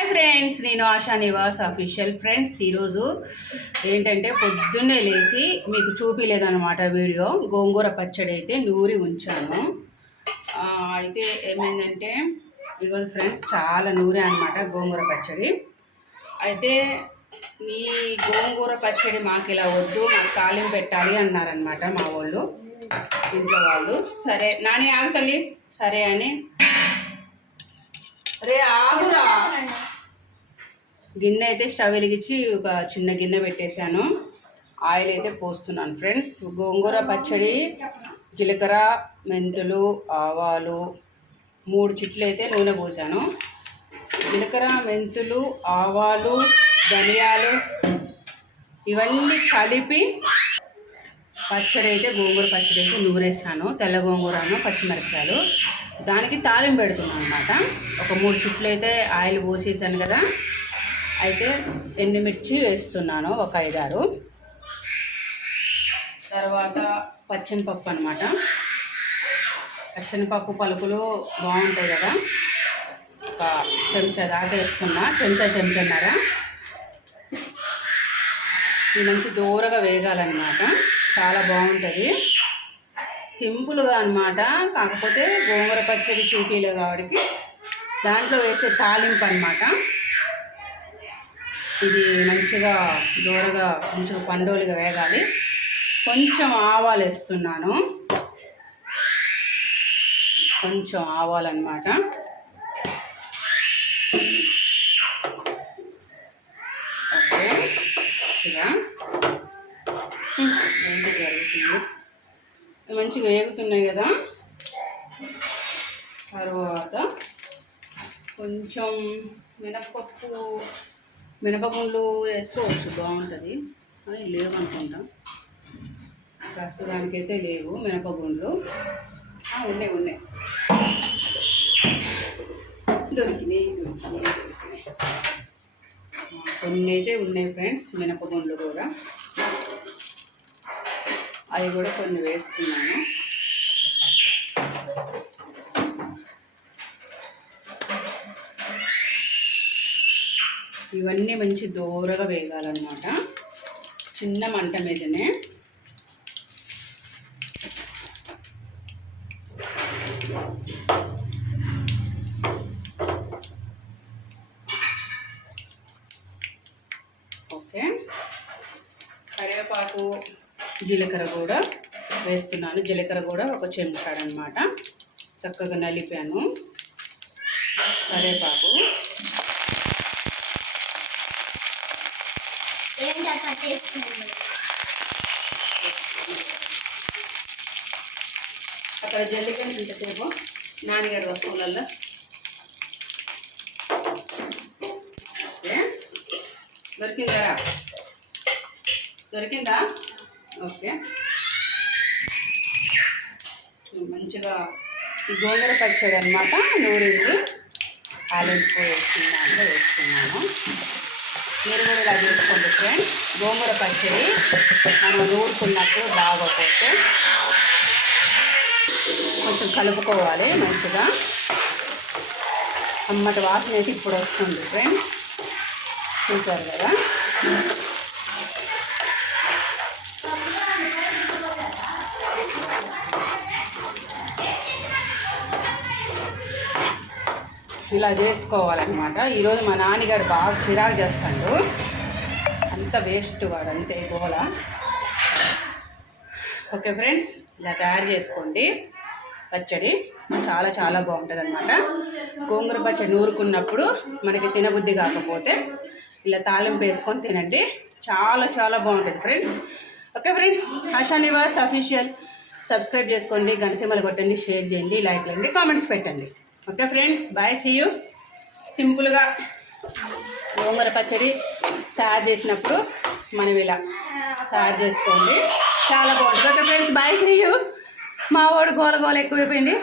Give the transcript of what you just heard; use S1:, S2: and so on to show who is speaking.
S1: Hi friends నేను ASHA Nivas official friends ఈరోజు ఏంటంటే పొద్దున్నే లేచి మీకు చూపిలేదన్నమాట వీడియో. గోంగూర పచ్చడి అయితే నూరి ఉంచాను. అయితే ఏమైందంటే ఈరోజు ఫ్రెండ్స్ చాలా నూరే అనమాట గోంగూర పచ్చడి. అయితే ఈ గోంగూర పచ్చడి మాకు ఇలా వద్దు మాకు తాలింపు పెట్టాలి అన్నారనమాట మా వాళ్ళు ఇంట్లో వాళ్ళు. సరే నాని ఆగు తల్లి. సరే అని. రే ఆగురా. గిన్నె అయితే స్టవ్ వెలిగించి ఒక చిన్న గిన్నె పెట్టేశాను. ఆయిల్ అయితే పోస్తున్నాను ఫ్రెండ్స్. గోంగూర పచ్చడి జీలకర్ర మెంతులు ఆవాలు మూడు చిట్లు అయితే నూనె పోసాను. జీలకర్ర మెంతులు ఆవాలు ధనియాలు ఇవన్నీ కలిపి పచ్చడి అయితే గోంగూర పచ్చడి అయితే నూరేసాను. తెల్ల గోంగూరను పచ్చిమిరపకాయలు. దానికి తాలింపు పెడుతున్నాను అనమాట ఒక మూడు చుట్లు అయితే ఆయిల్ పోసేసాను కదా. అయితే ఎండుమిర్చి వేస్తున్నాను ఒక ఐదారు. తర్వాత పచ్చనిపప్పు అనమాట పచ్చనిపప్పు పలుకులు బాగుంటాయి కదా. ఒక చెంచా దాకా వేస్తున్నా చెంచా చెంచన్నర. ఇది మంచి దూరగా వేగాలన్నమాట. చాలా బాగుంటుంది. సింపుల్గా అనమాట కాకపోతే గోంగూర పచ్చడి చూపిలే కాబట్టి దాంట్లో వేసే తాలింపు అనమాట ఇది మంచిగా దూరగా మంచిగా పండోలుగా వేగాలి. కొంచెం ఆవాలు వేస్తున్నాను. కొంచెం ఆవాలన్నమాట. ఓకే మంచిగా. ఏంటి జరుగుతుంది. మంచిగా వేగుతున్నాయి కదా. తర్వాత కొంచెం మినపప్పు మినపగుండ్లు వేసుకోవచ్చు బాగుంటుంది. అని లేవు అనుకుంటా ప్రస్తుతానికైతే లేవు మినపగుండ్లు. ఉన్నాయి ఉన్నాయి. దొరికినాయి దొరికినాయి దొరికినాయి కొన్ని అయితే ఉన్నాయి ఫ్రెండ్స్ మినపగుండ్లు కూడా. అవి కూడా కొన్ని వేస్తున్నాను. ఇవన్నీ మంచి దూరగా వేగాలన్నమాట. చిన్న మంట మీదనే. ఓకే. కరివేపాకు జీలకర్ర కూడా వేస్తున్నాను. జీలకర్ర కూడా ఒక చెంచాడనమాట చక్కగా నలిపాను. కరివేపాకు. అక్కడ జల్లికని ఇంతసేపు నాన్నగారు వస్తువులల్లో దొరికిందా? దొరికిందా? ఓకే. మంచిగా ఈ గోంగూర పచ్చడి అనమాట నూరింది. ఆలింపు వేస్తున్నాను వేస్తున్నాను మీరు కూడా ఇలా చేసుకోండి ఫ్రెండ్స్ గోంగూర పచ్చడి మనం నూరుకున్నప్పుడు బాగోకపోతే కొంచెం కలుపుకోవాలి మంచిగా. అమ్మటి వాసన అయితే ఇప్పుడు వస్తుంది ఫ్రెండ్స్ చూసారు కదా? ఇలా చేసుకోవాలన్నమాట. ఈరోజు మా నాన్నగారు బాగా చిరాకు చేస్తాడు. అంత వేస్ట్ వాడు అంతే గోల. ఓకే ఫ్రెండ్స్ ఇలా తయారు చేసుకోండి. పచ్చడి చాలా చాలా బాగుంటుంది అనమాట గోంగూర పచ్చడి నూరుకున్నప్పుడు మనకి తినబుద్ధి కాకపోతే ఇలా తాలింపు వేసుకొని తినండి. చాలా చాలా బాగుంటుంది friends okay friends Asha Nivas official subscribe చేసుకోండి గనసీమలు కొట్టండి షేర్ చేయండి లైక్ చేయండి కామెంట్స్ పెట్టండి. ఓకే ఫ్రెండ్స్ బాయ్ సీ సింపుల్గా గోంగూర పచ్చడి తయారు చేసినప్పుడు మనం ఇలా తయారు చేసుకోండి. చాలా బాగుంటుంది. ఓకే ఫ్రెండ్స్ బాయ్ సీ మా వాడు గోల గోల ఎక్కువైపోయింది.